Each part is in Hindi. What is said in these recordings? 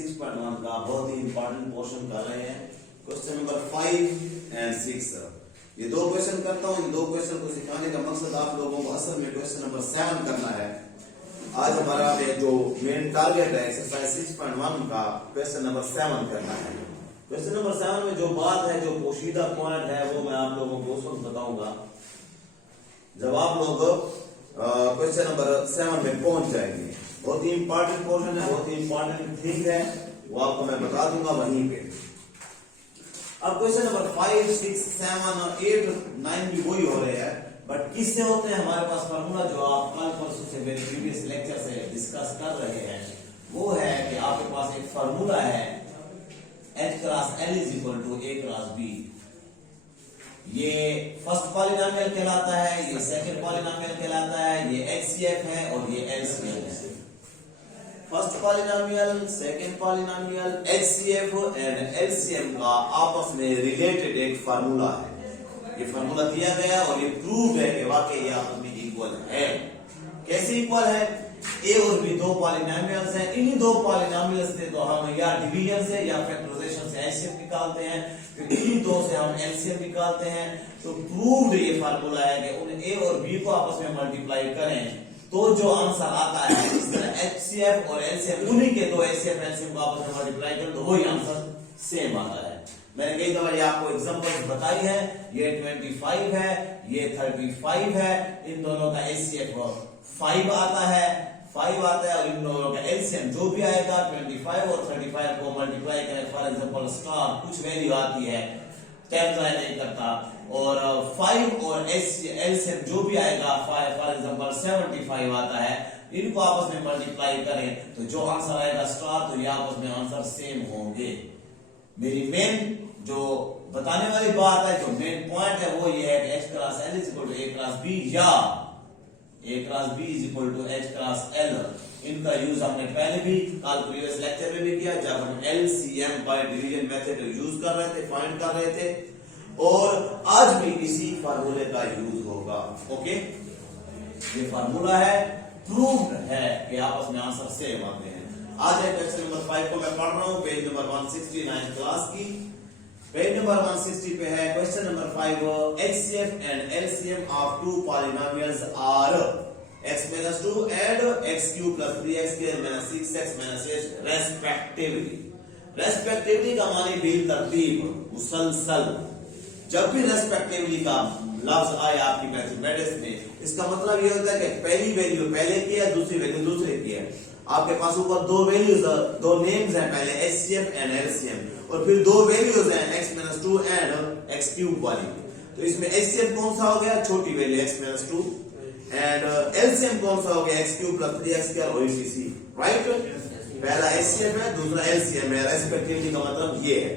6.1 का बहुत ही इंपॉर्टेंट पोर्शन कर रहे हैं। Question number 5 and 6। ये दो क्वेश्चन करता हूँ। इन दो क्वेश्चन को सिखाने का मकसद आप लोगों को असल में क्वेश्चन नंबर 7 करना है। आज हमारा जो मेन टारगेट है एक्सरसाइज 6.1 का क्वेश्चन नंबर 7 करना है। क्वेश्चन नंबर 7 में जो बात है, जो पोशीदा पॉइंट है, वो मैं आप लोगों को उस वक्त बताऊंगा जब आप लोग क्वेश्चन नंबर 7 में पहुंच जाएंगे। बहुत ही इंपॉर्टेंट पोर्शन है, बहुत ही इंपॉर्टेंट थिंग है, वो आपको मैं बता दूंगा वहीं पे। अब क्वेश्चन नंबर 5, 6, 7 और 8, 9 भी वही हो रहे हैं, बट किससे होते हैं? हमारे पास फार्मूला जो आप कल परसों से मेरे प्रीवियस लेक्चर से डिस्कस कर रहे हैं वो है कि आपके पास एक फार्मूला है H cross L is equal to A cross B। ये फर्स्ट पॉलिनोमियल कहलाता है, ये सेकंड पॉलिनोमियल कहलाता है, ये HCF है और ये LCM है। First polynomial, second polynomial, HCF and LCM का आपस में रिलेटेड एक फार्मूला है। ये फार्मूला दिया गया और ये प्रूव है कि वाकई ये आपस में इक्वल है। कैसे इक्वल है? A और B दो पॉलिनोमियल्स हैं। इन्हीं दो पॉलिनोमियल्स से तो हम या डिवीजन से या फैक्टराइजेशन से HCF निकालते हैं, फिर इन्हीं दो से हम LCM निकालते हैं। तो प्रूव्ड ये फार्मूला है कि उन A और B को आपस में मल्टीप्लाई करें तो जो आंसर आता है, इस तरह HCF और LCM उन्हीं के दो HCF LCM को आपस में मल्टीप्लाई करें तो वही आंसर सेम आता है। मैंने कई दफा ये आपको एग्जांपल्स बताई है। ये 25 है, ये 35 है, इन दोनों का HCF 5 आता है, 5 आता है और इन दोनों का LCM जो भी आएगा 25 और 35 को मल्टीप्लाई करें, फॉर एग्जांपल स्टार कुछ वैल्यू आती है, टेंप्लाई नहीं करता, और 5 और LCM जो भी आएगा फॉर एग्जांपल 75 आता है, इनको आपस में मल्टीप्लाई करें तो जो आंसर आएगा स्टार, तो ये आपस में आंसर सेम होंगे। मेरी मेन जो बताने वाली बात है, जो मेन पॉइंट है वो ये है कि H cross L is equal to A cross B या A cross B is equal to H cross L। इनका यूज हमने पहले भी कल प्रीवियस लेक्चर में भी किया जब हम LCM by division method use कर रहे थे, फाइंड कर रहे थे, और आज भी इसी फार्मूले का यूज होगा। ओके, ये फार्मूला है, प्रूव्ड है कि आपस में आंसर सेम आते हैं। आज है क्वेश्चन नंबर 5 को मैं पढ़ रहा हूं, पेज नंबर 169 क्लास की। पेज नंबर 160 पे है question number 5। HCF and LCM of two polynomials are x-2 and x³ + 3x² - 6x - 8 respectively. Respectively का माने बिलतरतीब, मुसलसल। जब भी रेस्पेक्टिवली का लफ्ज आए आपकी मैथमेटिक्स में, इसका मतलब ये होता है कि पहली वैल्यू पहले की है, दूसरी वैल्यू दूसरे की है। आपके पास ऊपर दो वैल्यूज, दो नेम्स हैं, पहले HCF एंड LCM, और फिर दो वैल्यूज हैं x-2 एंड x³ वाली। तो इसमें HCF कौन सा हो गया? छोटी वैल्यू x-2, एंड LCM कौन सा हो गया? x³ + 3x² और etc, राइट? पहला HCF है, दूसरा LCM है। रेस्पेक्टिवली का मतलब ये है।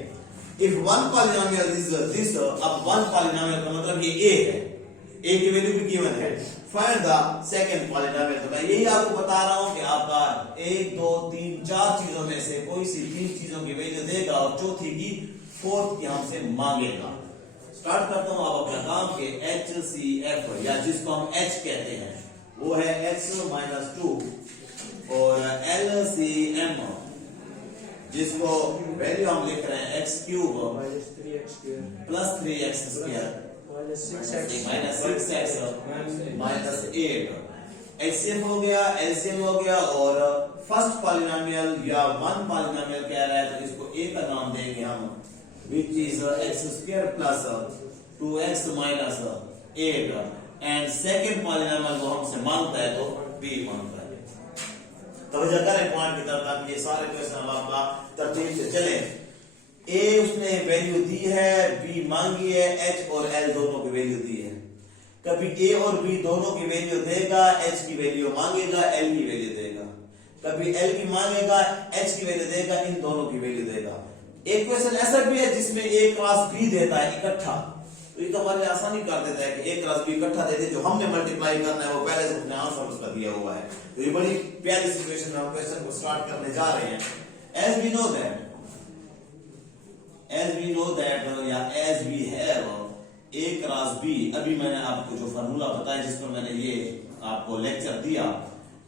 If one polynomial is this, अब one polynomial का मतलब ये A है, A की वैल्यू भी गिवन है। Find the second polynomial। तो मैं यही आपको बता रहा हूं कि आपका 1, 2, 3, 4 चीजों में से कोई सी 3 चीजों की वैल्यू देगा और चौथी की, फोर्थ की हमसे मांगेगा। स्टार्ट करता हूं आप अपना काम के HCF, या जिसको हम H कहते हैं, वो है x-2, और LCM जिसको वैल्यू हम लिख रहे हैं x³ + 3x² - 6x - 8। HCF हो गया, LCM हो गया, और फर्स्ट पॉलिनोमियल या वन पॉलिनोमियल कह रहा है तो इसको A का नाम देंगे हम, which is x² + 2x - 8, and second polynomial वो हमसे मांगता है तो B मांगता है। तो जगह पॉइंट की तरफ ये सारे क्वेश्चन अब आपका तरतीब से चले। A उसने वैल्यू दी है, B मांगी है, H और L दोनों की वैल्यू दी है। कभी A और B दोनों की वैल्यू देगा, H की वैल्यू मांगेगा, L की वैल्यू देगा। कभी L की मांगेगा, H की वैल्यू देगा, इन दोनों की वैल्यू देगा। एक क्वेश्चन ऐसा भी है जिसमें A क्रॉस B देता है इकट्ठा, तो ये तो हमारे लिए आसानी कर देता है कि A क्रॉस B इकट्ठा दे दे, जो हमने मल्टीप्लाई करना है वो पहले से अपने आंसर उसका दिया हुआ है। तो ये बड़ी प्यारी सिचुएशन में हम क्वेश्चन को स्टार्ट करने जा रहे हैं। As we know that या as we have A cross B, अभी मैंने आपको जो फार्मूला बताया जिस पर मैंने ये आपको लेक्चर दिया,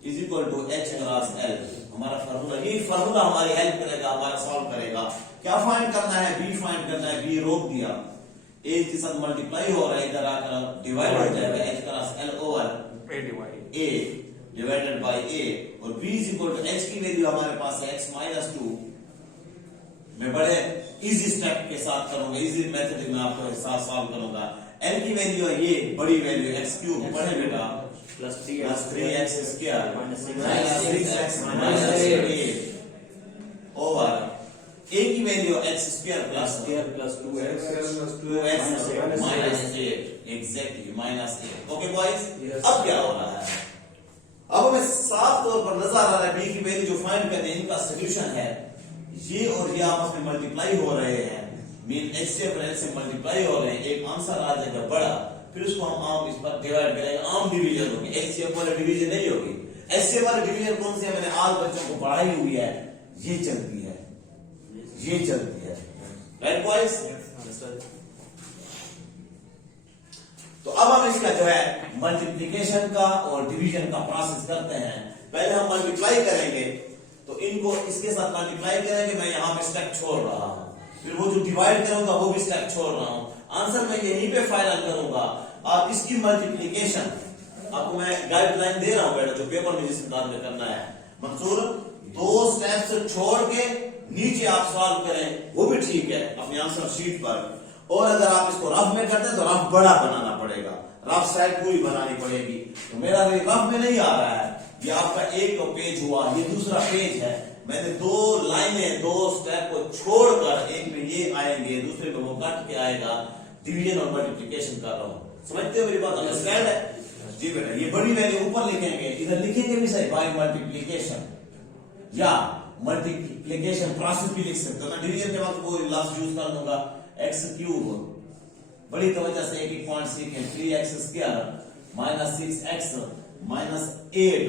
is equal to H cross L. हमारा फार्मूला, यही फार्मूला हमारी हेल्प करेगा, हमारा सॉल्व करेगा। क्या फाइंड करना है? बी फाइंड करना है। बी रोक दिया, ए के साथ मल्टीप्लाई हो रहा है, इधर आकर डिवाइड हो जाएगा, H cross L over A divided by A. और b is equal to h की वैल्यू हमारे पास है x माइनस 2। मैं बड़े इजी स्टेप के साथ करूंगा, इजी मेथड में आपको साथ सॉल्व करूंगा। l की वैल्यू है ये बड़ी वैल्यू x क्यूब, पढ़े बेटा, plus 3x square minus 6x minus 8 over a की value x square plus 2x minus 8, exactly minus 8। Okay boys, अब क्या हो रहा है? अब हमें साफ तौर पर नजर आ रहा है बी की वैल्यू जो फाइंड करते हैं, इनका सोल्यूशन है ये और ये आपस में मल्टीप्लाई हो रहे हैं, मीन एच से और एल से मल्टीप्लाई हो रहे हैं, एक आंसर आ जाएगा बड़ा, फिर उसको हम आम इस पर डिवाइड करेंगे, आम डिवीजन होगी, एच से वाला डिवीजन नहीं होगी। एच से वाला डिवीजन कौन सी है? मैंने आज बच्चों को पढ़ाई हुई है, ये चलती है, ये चलती है, राइट बॉयज? तो अब हम इसका जो है मल्टीप्लिकेशन का और डिवीजन का प्रोसेस करते हैं। पहले हम मल्टीप्लाई करेंगे, तो इनको इसके साथ मल्टीप्लाई करेंगे, मैं यहां पे स्टेप छोड़ रहा हूं, फिर वो जो डिवाइड करूंगा वो भी स्टेप छोड़ रहा हूं, आंसर मैं यहीं पे फाइनल करूंगा। अब इसकी मल्टीप्लिकेशन आपको मैं गाइडलाइन दे रहा हूं बेटा, जो पेपर में जिस अंदाज में करना है। मंसूर, 2 स्टेप्स छोड़ के नीचे आप सॉल्व करें, वो भी ठीक है अपनी आंसर शीट पर। और अगर आप इसको रफ में करते हैं तो रफ बड़ा बनाना पड़ेगा, रफ साइड पूरी बनानी पड़ेगी। तो मेरा रफ में नहीं आ रहा है, ये आपका एक पेज हुआ, ये दूसरा पेज है, मैंने 2 लाइनें 2 स्टेप को छोड़कर, एक में ये आएंगे, दूसरे में वो कट के आएगा, डिवीजन और मल्टीप्लिकेशन कर रहा हूं। समझते हो मेरी बात? अंडरस्टैंड है जी बेटा? ये बड़ी वैल्यू ऊपर लिखेंगे, इधर लिखेंगे भी सही बाय मल्टीप्लिकेशन या मल्टीप्लिकेशन प्रोसेस भी लिख सकते हो। मैं डिवीजन के वक्त वो लफ्ज यूज कर दूंगा, एक्स क्यूब बड़ी तवज्जो से एक पॉइंट सीखें, 3x square minus 6x minus 8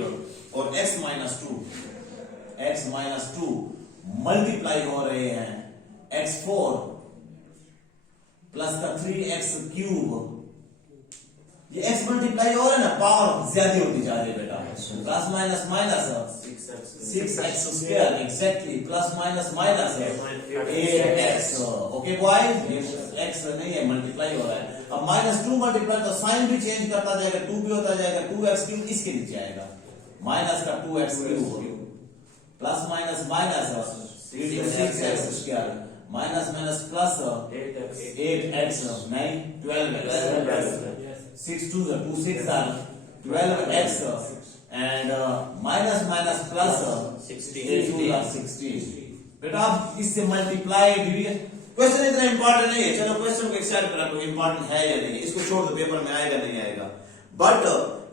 और x माइनस 2 मल्टीप्लाई हो रहे हैं x4 प्लस का 3x क्यूब। ये x मल्टीप्लाई हो रहा है ना, पावर ज्यादा होती जा रही है बेटा, plus minus minus 6x square, exactly, plus minus minus 8x। Okay boys, ये x नहीं है, मल्टीप्लाई हो रहा है। अब माइनस 2 मल्टीप्लाई तो साइन भी चेंज करता जाएगा, 2 भी होता जाएगा, 2x क्यूब इसके नीचे आएगा, माइनस का 2x cube plus minus minus 6x square minus minus plus 8x 9 12x 6 2 2 6 12x and minus minus plus 16। बेटा आप इससे मल्टीप्लाई डिवीजन, क्वेश्चन इतना इंपॉर्टेंट नहीं है, चलो क्वेश्चन को एक साइड पर रखो, इंपॉर्टेंट है या नहीं इसको छोड़ दो, पेपर में आएगा नहीं आएगा। बट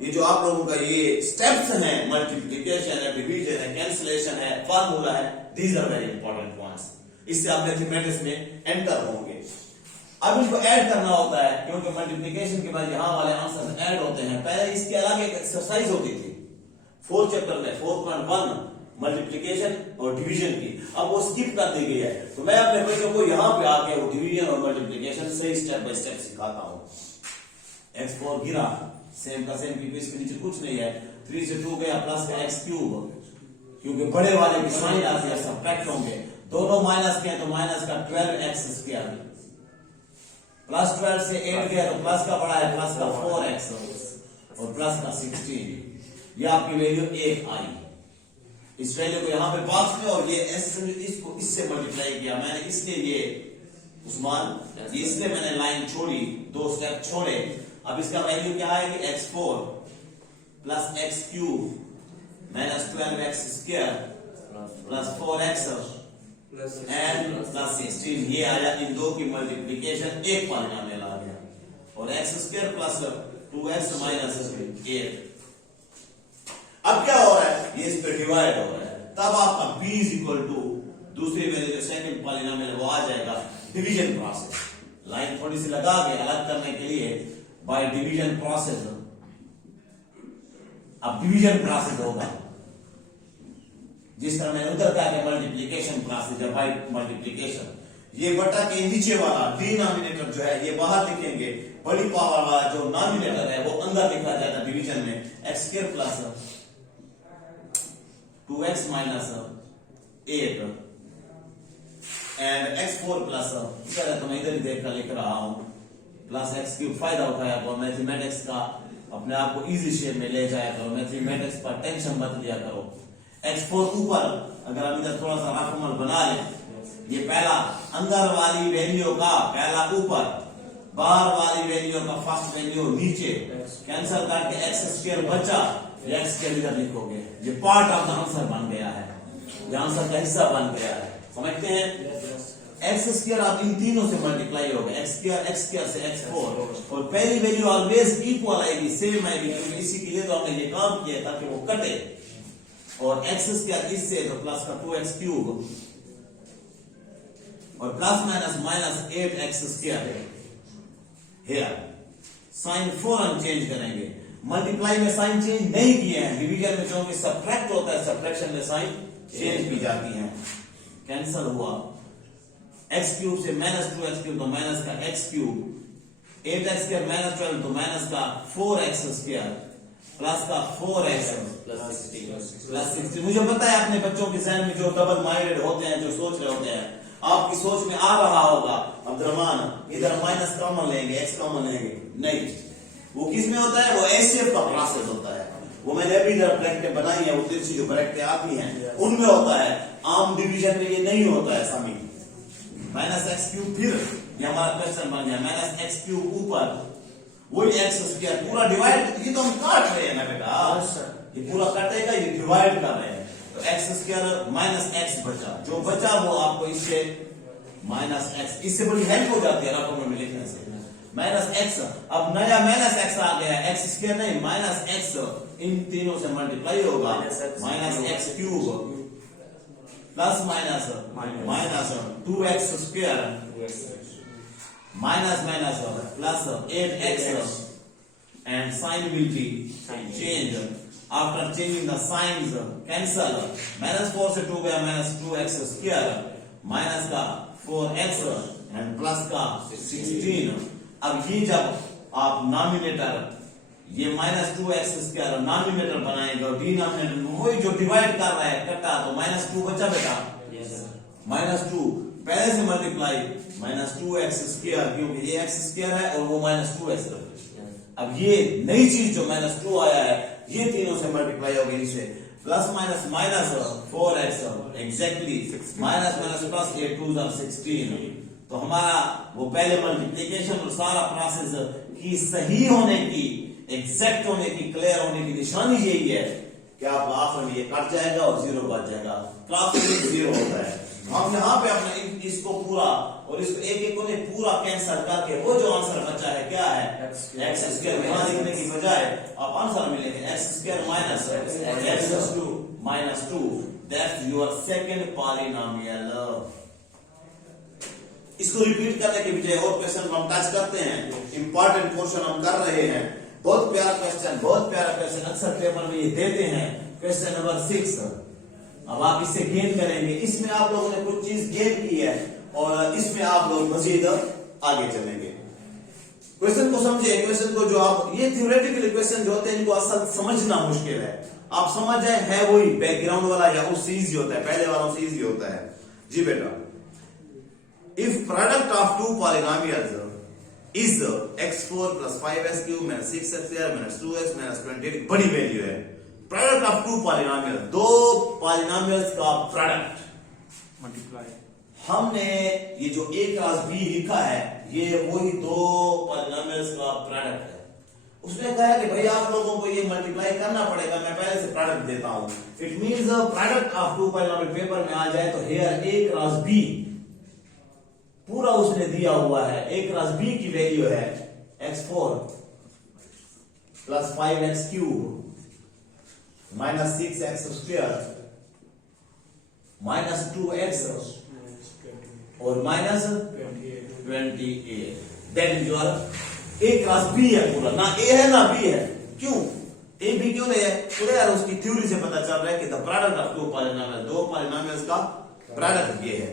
ये जो आप लोगों का ये स्टेप्स हैं, मल्टीप्लिकेशन है, डिवीजन है, कैंसिलेशन है, फार्मूला है, these are very important points, इससे आप मैथमेटिक्स में एंटर होंगे। अब इसको ऐड करना होता है, क्योंकि मल्टीप्लिकेशन के बाद यहां वाले आंसर ऐड होते हैं। पहले इसके अलग एक एक्सरसाइज होती थी 4th चैप्टर में 4.1 मल्टीप्लिकेशन और डिवीजन की, अब वो स्किप कर दी गई है। तो मैं अपने बच्चों को यहां पे आके वो डिवीजन और मल्टीप्लिकेशन सही स्टेप बाय स्टेप सिखाता हूं। x4 गिरा, सेम का सेम, क्योंकि इसके नीचे कुछ नहीं है, 3 से 2 गया, प्लस का x क्यूब, क्योंकि बड़े वाले की साइन आती है, सब्ट्रैक्ट होंगे, दोनों माइनस के हैं तो माइनस का 12x स्क्वायर, प्लस 12 से 8 गया तो प्लस का बड़ा है, प्लस का 4x और प्लस का 16। ये आपकी वैल्यू 1 आई। इस वैल्यू को यहां पे बॉक्स में, और ये इसको इससे मल्टीप्लाई किया मैंने, इसलिए ये उस्मान, इसलिए मैंने लाइन छोड़ी, 2 स्टेप छोड़े। अब इसका वैल्यू क्या आएगी? x4 plus x cube minus 12x square plus 4x and plus 16। ये आया इन दो की मल्टीप्लिकेशन, एक पॉलिनोमियल आ गया, और x square plus 2x minus 8। अब क्या हो रहा है? ये इस पे डिवाइड हो रहा है, तब आपका b इज इक्वल टू दूसरी वैल्यू जो सेकंड पॉलिनोमियल वो आ जाएगा, डिवीजन प्रोसेस। लाइन थोड़ी सी लगा के अलग करने के लिए बाय डिवीजन प्रोसेस, अब डिवीजन प्रोसेस होगा जिस तरह मैंने उधर कहा कि मल्टीप्लिकेशन प्रोसेस या बाय मल्टीप्लिकेशन। ये बटा के नीचे वाला डिनोमिनेटर जो है ये बाहर लिखेंगे, बड़ी पावर वाला जो नॉमिनेटर है वो अंदर लिखा जाता है डिवीजन में, x square plus 2x minus 8 and x4 plus, चलो तो मैं इधर ही देख कर लिख रहा हूं, प्लस x क्यूब। फायदा उठाया करो मैथमेटिक्स का, अपने आप को इजी शेप में ले जाया करो, मैथमेटिक्स पर टेंशन मत लिया करो। x4 ऊपर, अगर हम इधर थोड़ा सा रकमल बना लें, ये पहला अंदर वाली वैल्यू का पहला ऊपर, बाहर वाली वैल्यू का फर्स्ट वैल्यू नीचे, कैंसिल करके x स्क्वायर बचा, x के इधर लिखोगे, ये पार्ट ऑफ द आंसर बन गया है, ये आंसर का हिस्सा बन गया है। समझते हैं? एक्स स्क्वायर आप इन तीनों से मल्टीप्लाई होगा, एक्स स्क्वायर से x4, और पहली वैल्यू ऑलवेज इक्वल आएगी, सेम आएगी, क्योंकि इसी के लिए तो हमने ये काम किया ताकि वो कटे। और एक्स स्क्वायर इससे तो प्लस का 2x क्यूब, और plus minus minus 8x square है। हियर साइन 4 हम चेंज करेंगे, मल्टीप्लाई में साइन चेंज नहीं किए हैं, डिवीजन में जो सब्ट्रैक्ट होता है सब्ट्रैक्शन में साइन चेंज की जाती है। कैंसल हुआ, x क्यूब से माइनस 2x क्यूब तो माइनस का x cube, 8x square minus 12 तो माइनस का 4x स्क्वायर, प्लस का 4x प्लस 16। मुझे पता है अपने बच्चों के जहन में जो डबल माइंडेड होते हैं, जो सोच रहे होते हैं, आपकी सोच में आ रहा होगा अब्दुर्रहमान इधर माइनस कॉमन लेंगे, x कॉमन लेंगे, नहीं, वो किस में होता है, वो एचसीएफ का प्रोसेस होता है, वो मैंने अभी जरा ब्रैकेट बनाई है, वो तिरछी जो ब्रैकेट आती हैं उनमें होता है, आम डिवीजन में ये नहीं होता है। समी माइनस एक्स क्यूब, फिर ये हमारा क्वेश्चन बन गया माइनस एक्स क्यूब ऊपर, वही एक्स स्क्वायर पूरा डिवाइड, ये तो हम काट रहे हैं ना बेटा, ये पूरा कटेगा, ये डिवाइड कर रहे हैं, तो एक्स स्क्वायर माइनस एक्स बचा, जो बचा वो आपको इससे माइनस एक्स, इससे बड़ी हेल्प हो जाती है रकम में लिखने से, माइनस एक्स। अब नया माइनस एक्स आ गया, एक्स स्क्वायर नहीं, माइनस एक्स, इन तीनों से मल्टीप्लाई होगा, minus x cube plus minus minus 2x square minus minus plus 8x, and sign will be changed. After changing the signs, cancel, minus 4 से 2 गया, माइनस 2x स्क्वायर, माइनस का 4x एंड प्लस का 16। अब ये जब आप नॉमिनेटर, ये माइनस 2x स्क्वायर नॉमिनेटर बनाएंगे और डिनोमिनेटर वही जो डिवाइड कर रहा है कटा, तो माइनस 2 बचा बेटा, माइनस 2 पहले से मल्टीप्लाई माइनस 2x स्क्वायर, क्योंकि ये x स्क्वायर है और वो माइनस 2x। अब ये नई चीज जो माइनस 2 आया है, ये तीनों से मल्टीप्लाई हो गई, इसे plus minus minus 4x exactly, minus minus plus 8 2 16। तो हमारा वो पहले मल्टीप्लीकेशन और सारा प्रोसेस की सही होने की, एग्जैक्ट होने की, क्लियर होने की निशानी यही है कि आप आखिर में ये कट जाएगा और जीरो बच जाएगा, प्रोसेस जीरो होता है। हम यहाँ पे अपने इसको पूरा और इसको एक एक को पूरा कैंसिल करके वो जो आंसर बचा है क्या है, एक्स स्क्वायर, यहाँ लिखने की बजाय आप आंसर मिलेंगे x square minus -2, that's your second polynomial. इसको रिपीट करने के बजाय और क्वेश्चन हम टच करते हैं, इंपॉर्टेंट पोर्शन हम कर रहे हैं, बहुत प्यारा क्वेश्चन, बहुत प्यारा क्वेश्चन, अक्सर पेपर में ये देते हैं, क्वेश्चन नंबर 6। अब आप इससे गेन करेंगे, इसमें आप लोगों ने कुछ चीज गेन की है और इसमें आप लोग मजीद आगे चलेंगे। क्वेश्चन को समझे, क्वेश्चन को जो आप, ये थ्योरेटिकल क्वेश्चन जो होते हैं इनको असल समझना मुश्किल है, आप समझ जाए है वही बैकग्राउंड वाला या उससे इजी होता है, पहले वालों से इजी होता है। जी बेटा, if product of two polynomials is x4 plus 5x cube minus 6x square minus 2x minus 20, बड़ी वैल्यू है, प्रोडक्ट ऑफ टू पॉलिनोमियल, दो पॉलिनोमियल्स का प्रोडक्ट मल्टीप्लाई, हमने ये जो a क्रॉस b लिखा है ये वही दो पॉलिनोमियल्स का प्रोडक्ट है। उसने कहा है कि भाई आप लोगों को ये मल्टीप्लाई करना पड़ेगा, मैं पहले से प्रोडक्ट देता हूं, it means product of two polynomial paper में आ जाए तो हियर a क्रॉस b पूरा उसने दिया हुआ है, a क्रॉस b की वैल्यू है x4 plus 5x cube minus 6x square minus 2x और minus 28। That is your a cross b है पूरा, ना a है ना b है। क्यों a b क्यों नहीं है? पूरे यार उसकी थ्योरी से पता चल रहा है कि the product of two polynomial, दो पॉलिनोमियल्स का प्रोडक्ट ये है,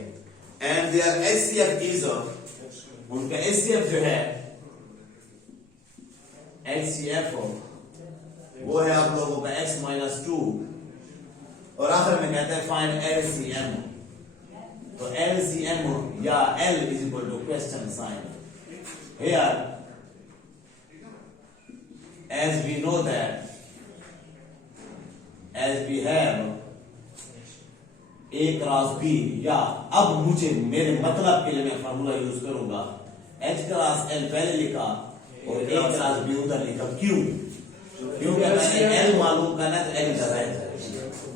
एंड देयर HCF इज, उनका HCF जो है HCF वो है आप लोगों का x -2 और आखिर में कहते हैं फाइंड एलसीएम। तो एलसीएम या L is equal to question sign. Here as we know that as we have A cross B, या अब मुझे मेरे मतलब के लिए मैं फार्मूला यूज करूंगा H क्रॉस L पहले लिखा और A क्रॉस B उधर लिखा। क्यों? क्योंकि मैंने L मालूम करना तो L इधर रह जाए,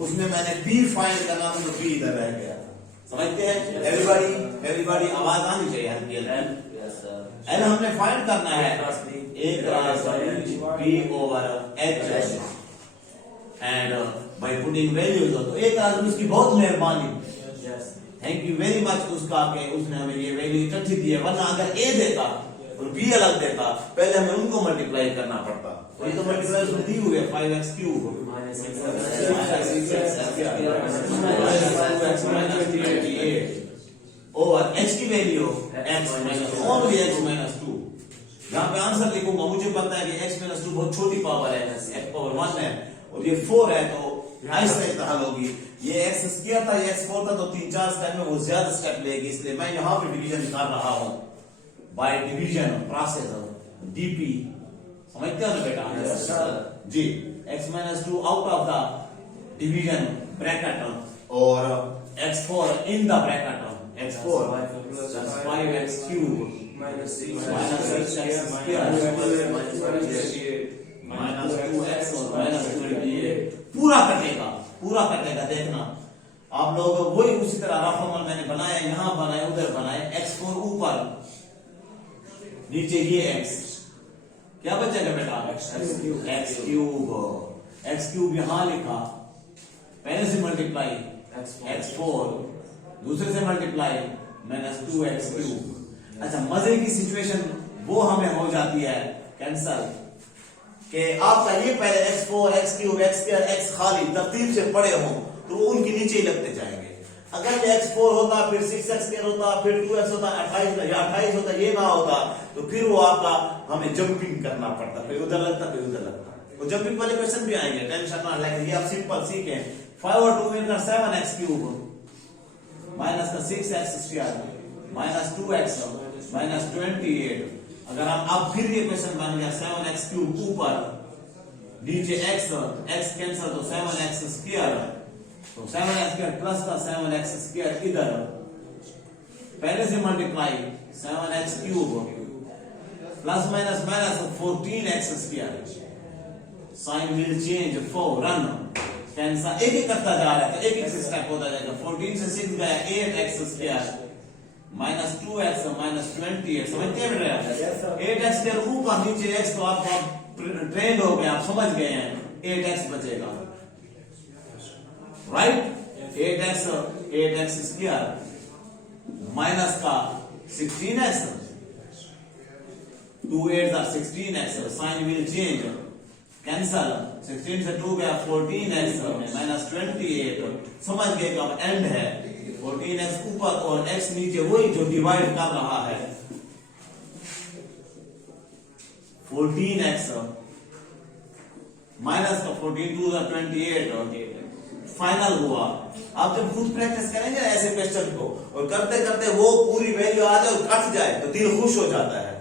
उसमें मैंने B फाइंड करना था तो B इधर रह गया। समझते हैं एवरीबॉडी? आवाज आनी चाहिए हल्की हल्की। L हमने फाइंड करना है A cross B over H and by putting values. तो A क्रॉस B उसकी बहुत मेहरबानी, थैंक यू वेरी मच उसका कि उसने हमें ये वैल्यू इकट्ठी दी है, वरना अगर A देता और B अलग देता पहले हमें उनको मल्टीप्लाई करना पड़ता। तो ये तो मल्टीप्लाई दी हुई है 5x क्यूब ओवर H की value x minus only x minus 2। यहाँ पे आंसर लिखूंगा, मुझे पता है कि x माइनस 2 बहुत छोटी पावर है, x पावर 1 है और ये 4 है, तो ऐसे हल होगी। ये x स्क्वायर था, ये x4 था, तो 3-4 स्टेप में वो ज्यादा स्टेप लेगी, इसलिए मैं यहाँ पे डिवीजन कर रहा हूँ बाय डिवीजन प्रोसेस डीपी। समझते हो ना बेटा? जी। x minus 2 out of the division bracket और x4 in the bracket. x4 5x cube minus 6x square minus 2x और माइनस 28 पूरा कटेगा। देखना आप लोग वही उसी तरह रफ अमल मैंने बनाया, यहां बनाए उधर बनाए। x4 ऊपर नीचे ये x, क्या बचेगा बेटा? x क्यूब यहां लिखा, पहले से मल्टीप्लाई x4, दूसरे से मल्टीप्लाई माइनस 2x क्यूब। अच्छा, मजे की सिचुएशन वो हमें हो जाती है कैंसल कि आपका ये पहले x4 x cube x square x खाली तरतीब से पड़े हो तो वो उनके नीचे ही लगते जाएंगे। अगर ये x4 होता, फिर 6x स्क्वायर होता, फिर 2x होता, 28 होता, ये ना होता तो फिर वो आपका हमें जंपिंग करना पड़ता, फिर उधर लगता फिर उधर लगता। तो जंपिंग वाले क्वेश्चन भी आएंगे, टेंशन ना लेकिन ये आप सिंपल सीखे। 5 और 2 मिलकर 7x क्यूब माइनस का 6x square minus 2x minus 28। अगर हम अब फिर ये क्वेश्चन बन गया 7x क्यूब ऊपर नीचे x कैंसिल तो 7x स्क्वायर, तो 7x स्क्वायर प्लस का 7x स्क्वायर इधर पहले से multiply 7x cube plus minus minus 14x square. Sign will change 4 रन कैंसर एक एक करता जा रहा है, तो एक एक से स्टेप होता जाएगा। 14 से 6 गया 8x square minus 2x minus 28। समझते हैं बेटा? 8x स्क्वायर ऊपर नीचे x, तो आप ट्रेंड हो गए, आप समझ गए हैं। 8x बचेगा, राइट? 8x स्क्वायर माइनस का 16x, 2 8 are 16x, sign will change cancel, 16 से 2 गया 14x माइनस 28। समझ गए कब एंड है 14x ऊपर और x नीचे, वही जो डिवाइड कर रहा है 14x माइनस का 14 2 28 फाइनल हुआ। आप जब खुद प्रैक्टिस करेंगे ऐसे क्वेश्चन को और करते करते वो पूरी वैल्यू आ जाए और कट जाए तो दिल खुश हो जाता है,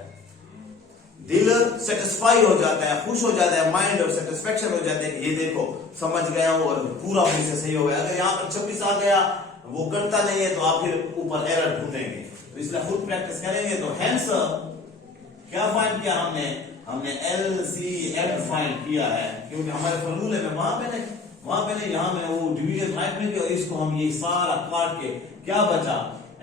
दिल सेटिस्फाई हो जाता है, खुश हो जाता है, माइंड और सेटिस्फेक्शन हो जाता है कि ये देखो समझ गया और पूरा मुझसे सही हो गया। अगर यहाँ पर 26 आ गया वो करता नहीं है तो आप फिर ऊपर एरर ढूंढेंगे, तो इसलिए खुद प्रैक्टिस करेंगे। तो हेंस क्या फाइंड किया हमने LCM फाइंड किया है, क्योंकि हमारे फॉर्मूले में वहां पे नहीं यहाँ में वो डिवीजन राइट में किया, इसको हम ये सारा काट के क्या बचा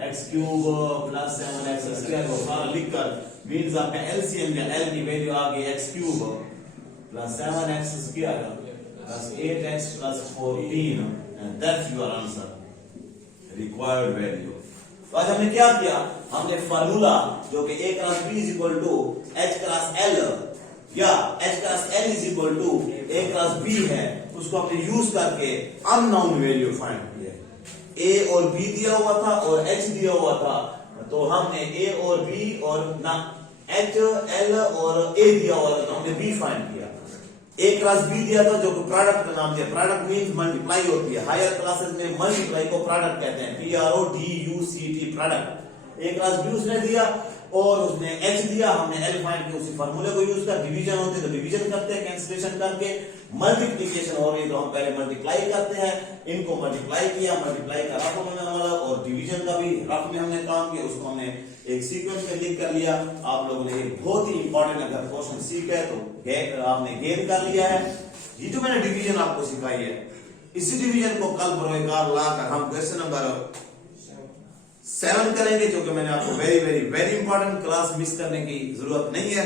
x cube plus 7x square को सारा लिखकर मींस आपका LCM या L की वैल्यू आ गई x cube plus 7x square plus 8x plus 14 and that's your answer required value. तो आज हमने क्या किया, हमने फार्मूला जो कि a cross b is equal to h cross l या h cross l is equal to a cross b है, उसको हमने यूज करके अननोन वैल्यू फाइंड किया। a और b दिया हुआ था और h दिया हुआ था, तो हमने a और b और ना h l और a दिया हुआ था तो हमने b फाइंड किया। ए क्रॉस बी दिया था जो प्रोडक्ट का नाम दिया, प्रोडक्ट मींस मल्टीप्लाई होती है, हायर क्लासेस में मल्टीप्लाई को प्रोडक्ट कहते हैं, PRODUCT प्रोडक्ट। ए क्रॉस बी उसने दिया और उसने एच दिया, हमने एल फाइंड किया, उसी फार्मूले को यूज कर, डिवीजन होते हैं तो डिवीजन करते हैं कैंसिलेशन करके, मल्टीप्लिकेशन हो रही तो हम पहले मल्टीप्लाई करते हैं, इनको मल्टीप्लाई किया, मल्टीप्लाई का रफ में हमारा और डिवीजन का भी रफ में हमने काम किया, उसको हमने एक सीक्वेंस में लिख कर लिया। आप लोगों ने एक बहुत ही इंपॉर्टेंट अगर क्वेश्चन सीख है तो आपने गेन कर लिया है। ये जो मैंने डिवीजन आपको सिखाई है, इसी डिवीजन को कल बरोकार लाकर हम क्वेश्चन नंबर 7 करेंगे, जो कि मैंने आपको very very very important class miss करने की जरूरत नहीं है।